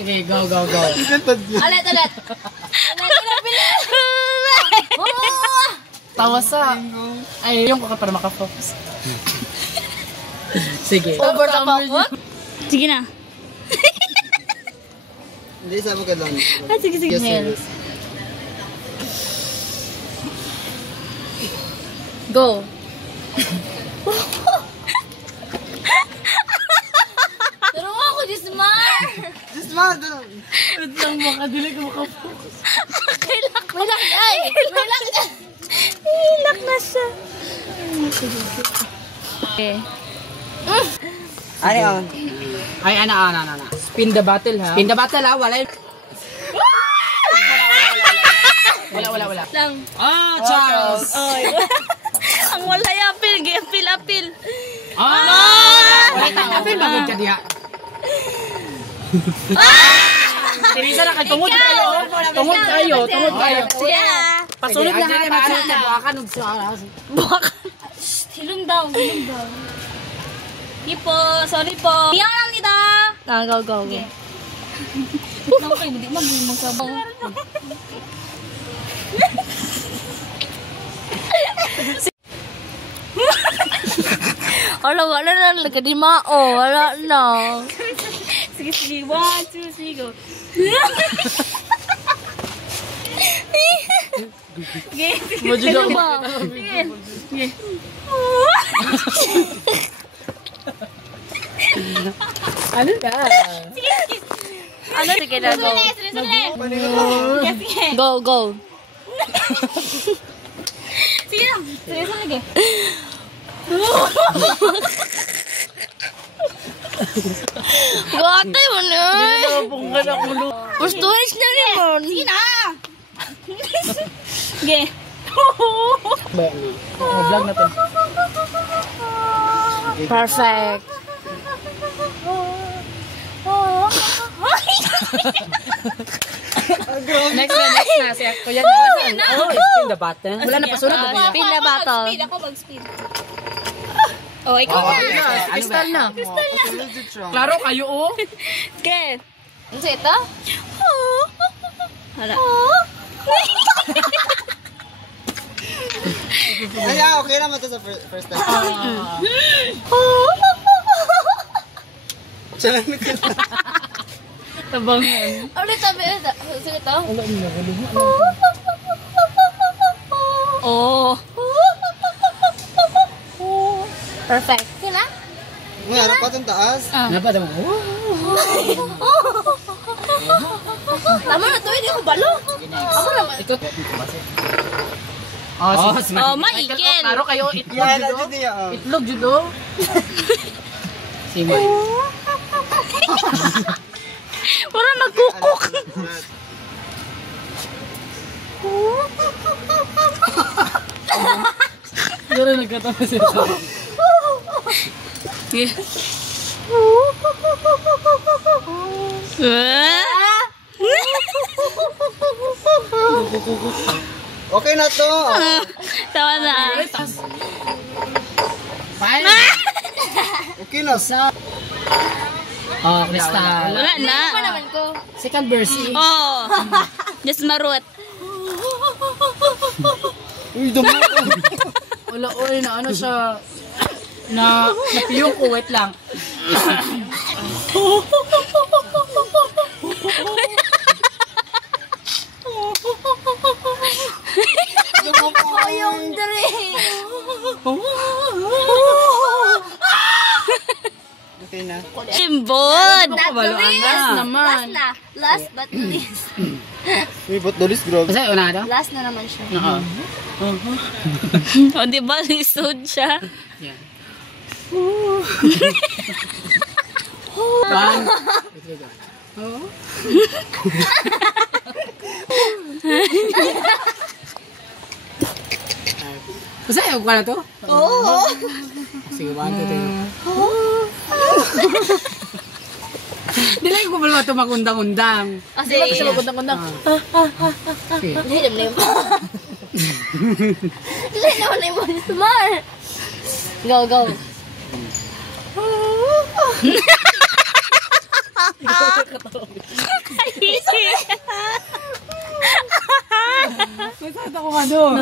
Okay, go, go, go. Ulit. Tawa sa. Ay, yung ka para makafocus. Sige. Over the focus? Sige na. Hindi, sama ka lang. Sige. Yes. Go. Turo mo ako, Jismar! Jismar, doon. Wait lang, makadili ka makafocus. May lak na! Hilak na siya. Okay. Ano? Ay, ana. Spin the battle, ha? Spin the battle, ha? Wala. Wala. Lang. Ah, Charles! Ang walay apil. Wala tang apil, bagod ka diha. Teresa na, tungod kayo. Tungod kayo. Sige na. Pasunod na ha, pasunod na. Buwakan, Buwakan. Hilong daw. Hindi po, sorry po. Iyan lang nita! Go. Nang kayo, hindi magsabaw. Wala na lagay di mao. Wala na. Sige. 1, 2, 3, go. Sige ba? Sige. Ano ka? Sige na, go. Sige. Go. Sige lang. Seryoso lagi. Gate mo na. Pinapunggan ako lo. Gustuhin na naman. Sige na! Sige. Vlog natin. Perfect. Next na. Si Kuya na. Spin the battle. Wala na pasunod na. Spin the battle. Ako mag-speed. Oh, ikaw na. Crystal na. Klaro kayo, oh. Okay. Ano sa ito? Hala. Ay, okay naman ito sa first time. Siya lang Tabang yan. Ulit, sabi. Sa ito? Wala niya. Oh. Perfect. Sige na? May harap pa itong taas. Napa daw? Tama na to, hindi ko balo. Ako naman. Ito. Oh, maigil. Klaro kayo. Itlog Yan, judo. nandiyan niya. Itlog judo. Simay. Wala nagkukok. Dito nagkatawa siya. Okay na to. Tawa na. Fine. Okay na. Oh, Crystal. Wala na. Ako naman ko. Second verse. Oh. Just marut. Uy, dumi ko. Wala, oy, na ano siya. Napiyong ko, wait lang. Ako yung drink. Okay na. Simbod. Not the least. Last naman. Last but least. Uy, ba't dolis, grabe? Kasi una daw? Last na naman siya. Oo. O, di ba? Lisod siya. Yan. One. Kasi ayaw ka na to? Oo. Sige, 1, 2, 3. Dilay ko pala ito magundang-undang. Kasi, Di ba kasi magundang-undang? Okay. hindi naman yung hindi naman yung smart. Go, go. Ako nga doon.